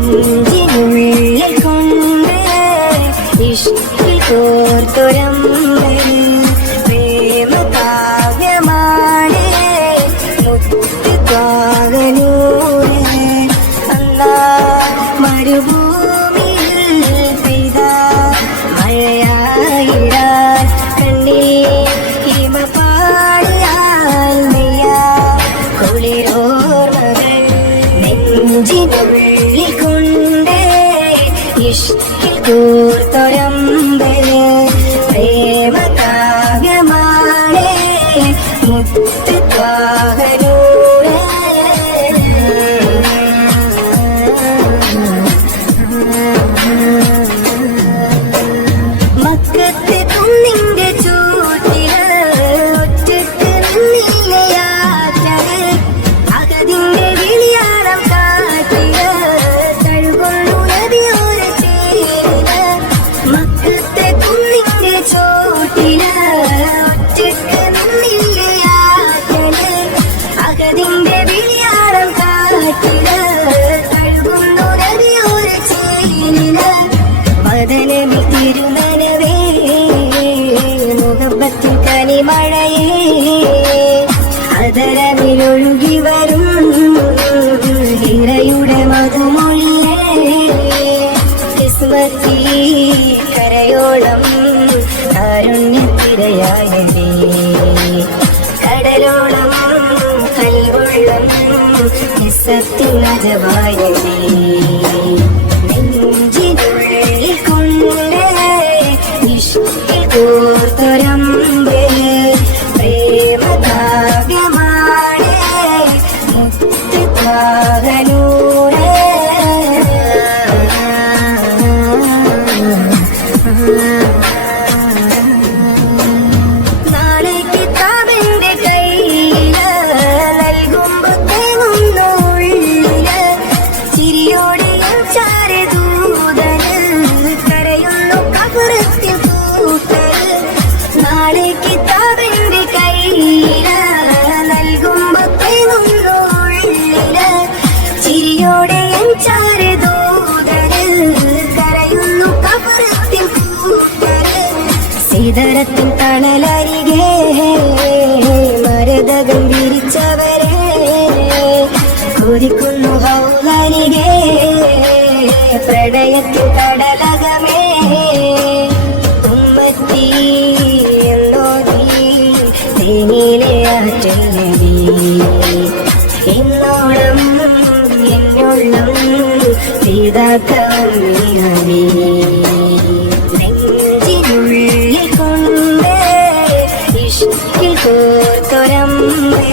നെഞ്ചിനുള്ളിൽ കൊണ്ട് ഇഷ്കിൽ കോർത്തൊരമ്പൽ പ്രേമ കാവ്യമാണ് മുത്ത് കാകനൂര് അല്ലാ മരുഭൂമിയിൽ പെയ്ത മഴയായിടാൻ കണ്ണിൽ ഹിമ പാടിയാൽ നെയ്യ കുളിരോർമകൾ നെഞ്ചിനുള്ളിൽ കൊണ്ട് ഇഷ്കിൽ കോർത്തൊരമ്പൽ പ്രേമ കാവ്യമാണ് മുത്ത് കാകനൂര് മക്കത്തെ കുന്നിന്റെ ചൂട്ടില് ഒറ്റക്ക് നിന്നിലെ യാത്രകൾ അകതിന്റെ വിളിയാളം കാറ്റില് തഴുകൊള്ളു നദിയോര ചേരില് മക്കത്തെ കുന്നിന്റെ ചൂട്ടില് ഒറ്റക്ക് നിന്നിലെ യാത്രകൾ അകതിന്റെ വിളിയാളം കാറ്റില് തഴുകൊള്ളു നദിയോര ചേരില് മദനമി തിരുനനവേ മുഹബത്തിൻ കനിമഴയേ അതരമിലൊഴുകി വരും ഹിറയുടെ മധുമൊഴിയേ കിസ്മത്തി കരയോളം കാരുണ്യത്തിരയായതേ കടലോളം കൽവെള്ളം നിസ്സത്തിൻ അജവായതേ നെഞ്ചിനുള്ളിൽ കൊണ്ട് ഇഷ്കിൽ കോർത്തൊരമ്പൽ പ്രേമ കാവ്യമാണ് മുത്ത് കാകനൂര് നാളെ കിതാബിന്റെ കയ്യില് നൽകുമ്പോ തേങ്ങുന്ന ഉള്ളില് ചിരിയോടെ ചാരദൂതന് കരയുന്നു കബറത്തിൽ കൂട്ടല് നാളെ കിതാബിന്റെ കയ്യില് നൽകുമ്പോ തേങ്ങുന്ന ഉള്ളില് ചിരിയോടെ ചാരദൂതന് കരയുന്നു കബറത്തിൽ കൂട്ടല് സിദറത്തിൻ തണലരികെ മരതകം വിരിച്ചവരെ കൊതിക്കുന്നു ഹൗലരികെ പ്രണയത്തിൻ കടലകമേ ഉമ്മത്തി എന്നോടി തേനിലെ ആറ്റൽ നബി എന്നോളം എന്നുള്ളം സീതാക്കവി നെഞ്ചിനുള്ളിൽ കൊണ്ട് ഇഷ്കിൽ കോർത്തൊരമ്പൽ